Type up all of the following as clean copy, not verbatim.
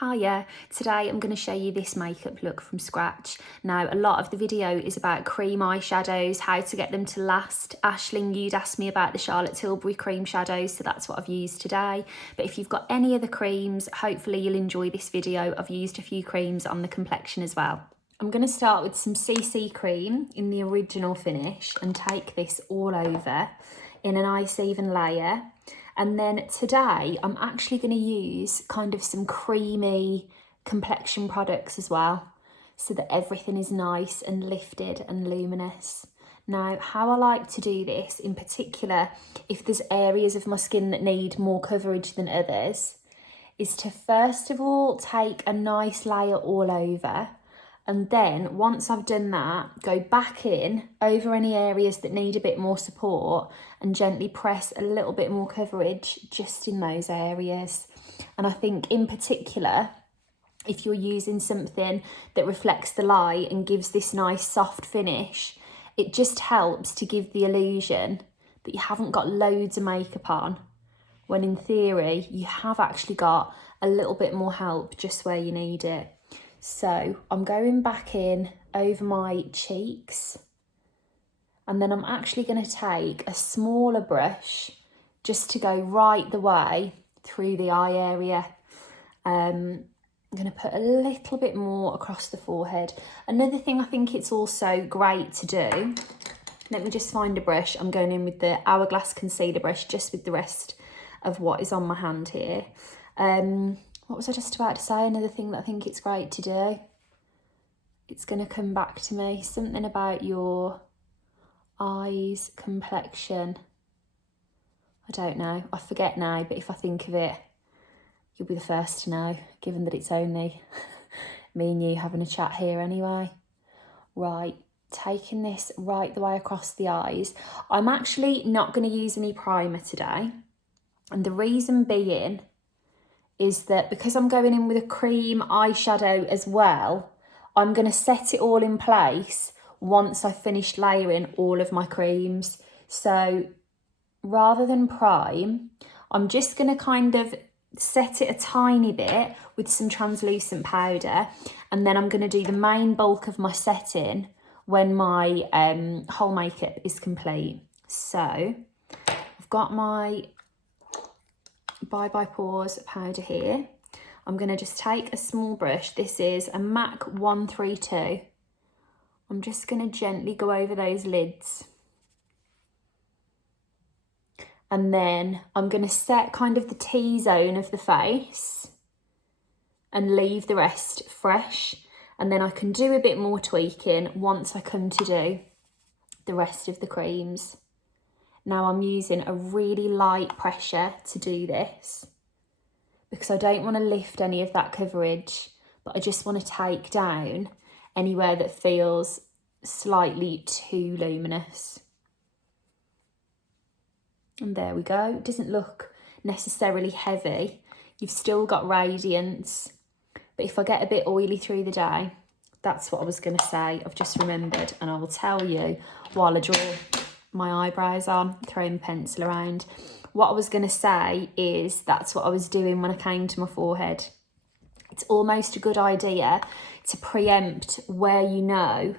Hiya, today I'm going to show you this makeup look from scratch. Now, a lot of the video is about cream eyeshadows, how to get them to last. Aisling, you'd asked me about the Charlotte Tilbury cream shadows, so that's what I've used today. But if you've got any other creams, hopefully you'll enjoy this video. I've used a few creams on the complexion as well. I'm going to start with some CC cream in the original finish and take this all over in a nice even layer. And then today I'm actually going to use kind of some creamy complexion products as well, so that everything is nice and lifted and luminous. Now, how I like to do this, in particular, if there's areas of my skin that need more coverage than others, is to first of all take a nice layer all over. And then once I've done that, go back in over any areas that need a bit more support and gently press a little bit more coverage just in those areas. And I think in particular, if you're using something that reflects the light and gives this nice soft finish, it just helps to give the illusion that you haven't got loads of makeup on, when in theory you have actually got a little bit more help just where you need it. So I'm going back in over my cheeks, and then I'm actually going to take a smaller brush just to go right the way through the eye area. I'm going to put a little bit more across the forehead. Another thing I think it's also great to do, let me just find a brush. I'm going in with the Hourglass concealer brush just with the rest of what is on my hand here. What was I just about to say? Another thing that I think it's great to do. It's going to come back to me. Something about your eyes, complexion. I don't know. I forget now, but if I think of it, you'll be the first to know, given that it's only me and you having a chat here anyway. Right, taking this right the way across the eyes. I'm actually not going to use any primer today. And the reason being is that because I'm going in with a cream eyeshadow as well, I'm going to set it all in place once I've finished layering all of my creams. So rather than prime, I'm just going to kind of set it a tiny bit with some translucent powder, and then I'm going to do the main bulk of my setting when my whole makeup is complete. So I've got my Bye Bye Pores powder here. I'm going to just take a small brush. This is a MAC 132. I'm just going to gently go over those lids. And then I'm going to set kind of the T-zone of the face and leave the rest fresh. And then I can do a bit more tweaking once I come to do the rest of the creams. Now I'm using a really light pressure to do this because I don't want to lift any of that coverage, but I just want to take down anywhere that feels slightly too luminous. And there we go. It doesn't look necessarily heavy. You've still got radiance, but if I get a bit oily through the day, that's what I was going to say. I've just remembered, and I will tell you while I draw my eyebrows on, throwing pencil around. What I was going to say is that's what I was doing when I came to my forehead. It's almost a good idea to preempt where you know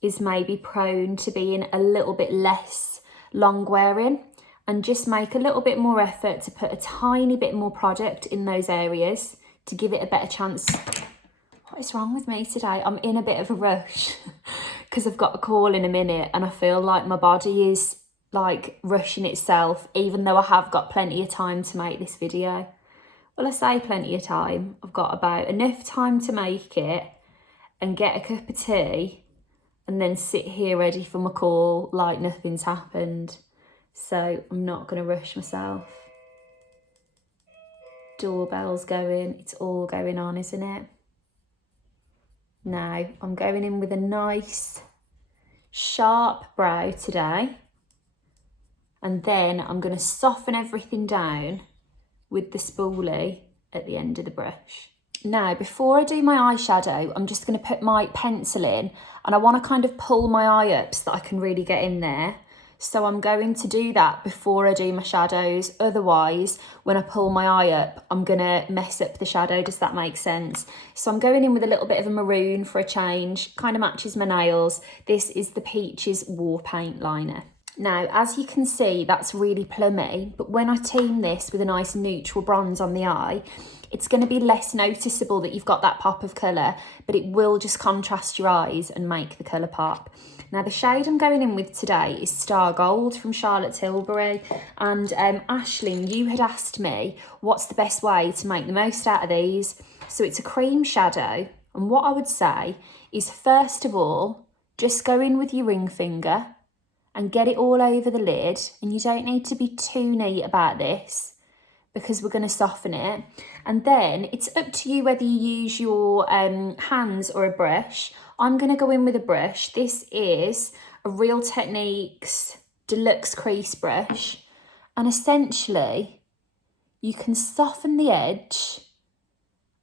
is maybe prone to being a little bit less long wearing, and just make a little bit more effort to put a tiny bit more product in those areas to give it a better chance. What is wrong with me today? I'm in a bit of a rush because I've got a call in a minute and I feel like my body is like rushing itself, even though I have got plenty of time to make this video. Well, I say plenty of time. I've got about enough time to make it and get a cup of tea and then sit here ready for my call like nothing's happened. So I'm not going to rush myself. Doorbell's going. It's all going on, isn't it? Now I'm going in with a nice sharp brow today, and then I'm going to soften everything down with the spoolie at the end of the brush. Now, before I do my eyeshadow, I'm just going to put my pencil in, and I want to kind of pull my eye up so that I can really get in there. So I'm going to do that before I do my shadows. Otherwise, when I pull my eye up, I'm gonna mess up the shadow. Does that make sense? So I'm going in with a little bit of a maroon for a change, kind of matches my nails. This is the Peaches War Paint Liner. Now, as you can see, that's really plummy, but when I team this with a nice neutral bronze on the eye, it's going to be less noticeable that you've got that pop of colour, but it will just contrast your eyes and make the colour pop. Now, the shade I'm going in with today is Star Gold from Charlotte Tilbury. And Aisling, you had asked me what's the best way to make the most out of these. So it's a cream shadow. And what I would say is, first of all, just go in with your ring finger and get it all over the lid. And you don't need to be too neat about this because we're going to soften it. And then it's up to you whether you use your hands or a brush. I'm going to go in with a brush. This is a Real Techniques Deluxe Crease brush. And essentially, you can soften the edge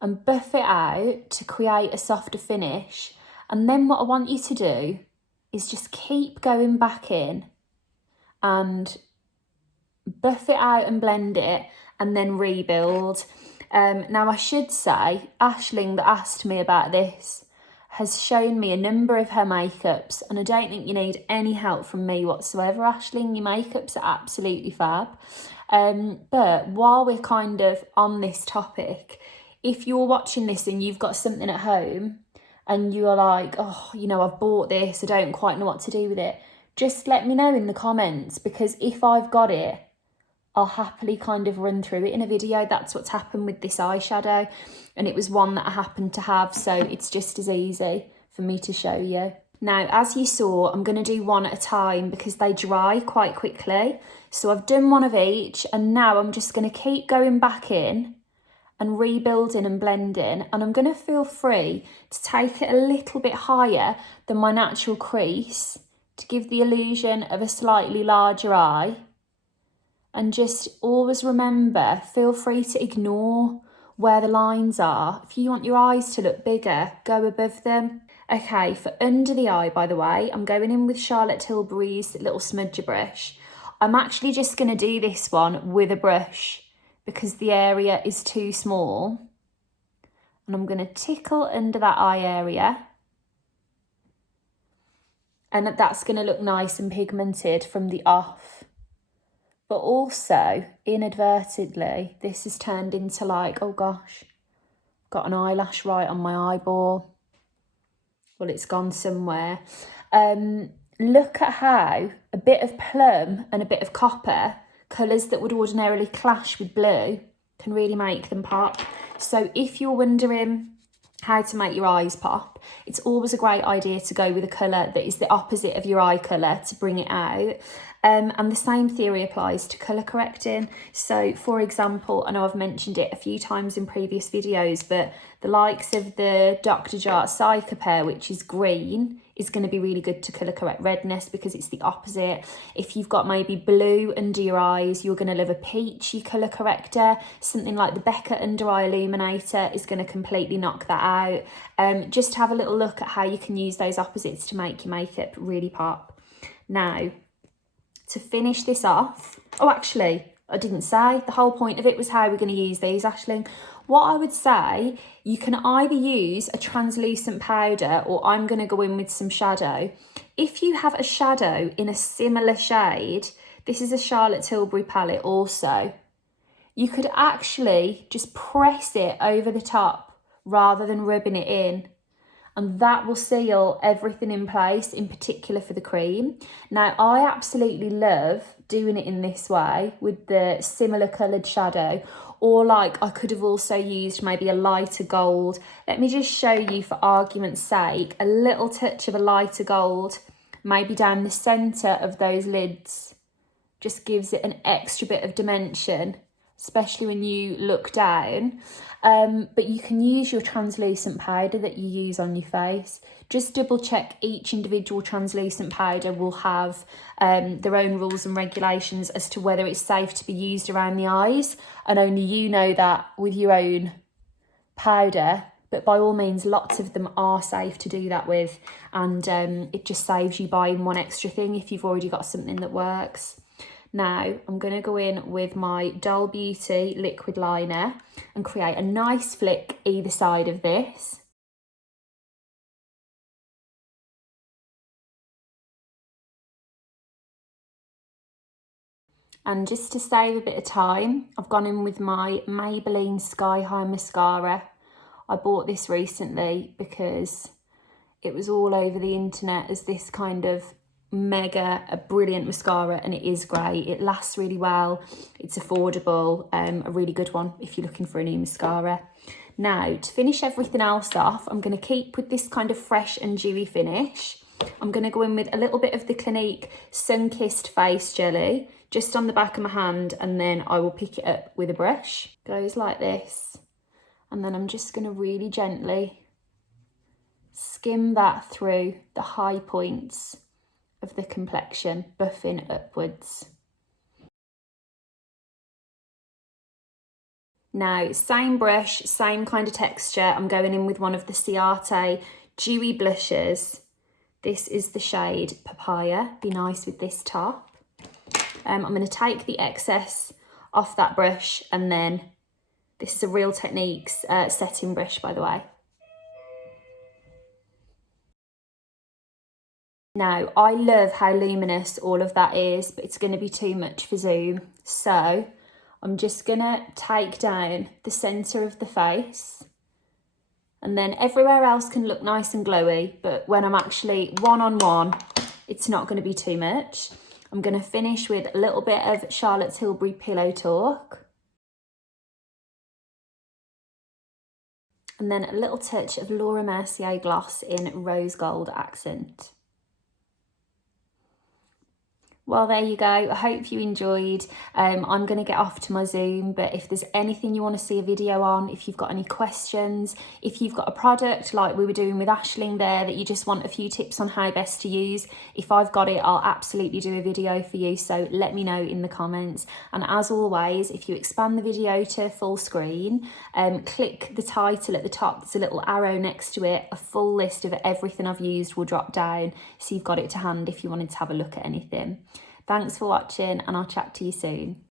and buff it out to create a softer finish. And then what I want you to do is just keep going back in and buff it out and blend it and then rebuild. Now I should say, Aisling that asked me about this has shown me a number of her makeups, and I don't think you need any help from me whatsoever, Aisling. Your makeups are absolutely fab. But while we're kind of on this topic, if you're watching this and you've got something at home and you're like, oh, you know, I've bought this, I don't quite know what to do with it, just let me know in the comments, because if I've got it, I'll happily kind of run through it in a video. That's what's happened with this eyeshadow, and it was one that I happened to have, so it's just as easy for me to show you. Now, as you saw, I'm going to do one at a time because they dry quite quickly. So I've done one of each, and now I'm just going to keep going back in and rebuilding and blending, and I'm going to feel free to take it a little bit higher than my natural crease to give the illusion of a slightly larger eye. And just always remember, feel free to ignore where the lines are. If you want your eyes to look bigger, go above them. Okay, for under the eye, by the way, I'm going in with Charlotte Tilbury's little smudger brush. I'm actually just going to do this one with a brush because the area is too small. And I'm going to tickle under that eye area. And that's going to look nice and pigmented from the off. But also, inadvertently, this has turned into like, oh gosh, got an eyelash right on my eyeball. Well, it's gone somewhere. Look at how a bit of plum and a bit of copper, colours that would ordinarily clash with blue, can really make them pop. So if you're wondering how to make your eyes pop, it's always a great idea to go with a colour that is the opposite of your eye colour to bring it out. And the same theory applies to colour correcting. So for example, I know I've mentioned it a few times in previous videos, but the likes of the Dr. Jart Psycho Pear, which is green, is going to be really good to colour correct redness because it's the opposite. If you've got maybe blue under your eyes, you're going to love a peachy colour corrector. Something like the Becca Under Eye Illuminator is going to completely knock that out. Just have a little look at how you can use those opposites to make your makeup really pop. Now, to finish this off, oh, actually, I didn't say, the whole point of it was how we're going to use these, Aisling. What I would say, you can either use a translucent powder or I'm going to go in with some shadow. If you have a shadow in a similar shade, this is a Charlotte Tilbury palette also, you could actually just press it over the top rather than rubbing it in. And that will seal everything in place, in particular for the cream. Now, I absolutely love doing it in this way with the similar coloured shadow, or like I could have also used maybe a lighter gold. Let me just show you, for argument's sake, a little touch of a lighter gold, maybe down the centre of those lids. Just gives it an extra bit of dimension, especially when you look down. But you can use your translucent powder that you use on your face. Just double check each individual translucent powder will have their own rules and regulations as to whether it's safe to be used around the eyes. And only you know that with your own powder. but by all means, lots of them are safe to do that with, and it just saves you buying one extra thing if you've already got something that works. Now I'm going to go in with my Doll Beauty liquid liner and create a nice flick either side of this. And just to save a bit of time, I've gone in with my Maybelline Sky High mascara. I bought this recently because it was all over the internet as this kind of a brilliant mascara, and it is great. It lasts really well. It's affordable, a really good one if you're looking for a new mascara. Now, to finish everything else off, I'm going to keep with this kind of fresh and dewy finish. I'm going to go in with a little bit of the Clinique Sun-Kissed Face Jelly, just on the back of my hand, and then I will pick it up with a brush. Goes like this. And then I'm just going to really gently skim that through the high points of the complexion, buffing upwards. Now, same brush, same kind of texture. I'm going in with one of the Ciate Dewy Blushes. This is the shade Papaya. Be nice with this top. I'm going to take the excess off that brush, and then this is a Real Techniques setting brush, by the way. Now, I love how luminous all of that is, but it's going to be too much for zoom. So I'm just going to take down the centre of the face, and then everywhere else can look nice and glowy, but when I'm actually one-on-one, it's not going to be too much. I'm going to finish with a little bit of Charlotte Tilbury Pillow Talk. And then a little touch of Laura Mercier gloss in rose gold accent. Well, there you go. I hope you enjoyed. I'm going to get off to my Zoom, but if there's anything you want to see a video on, if you've got any questions, if you've got a product like we were doing with Aisling there that you just want a few tips on how best to use, if I've got it, I'll absolutely do a video for you. So let me know in the comments. And as always, if you expand the video to full screen, click the title at the top. There's a little arrow next to it. A full list of everything I've used will drop down, so you've got it to hand if you wanted to have a look at anything. Thanks for watching, and I'll chat to you soon.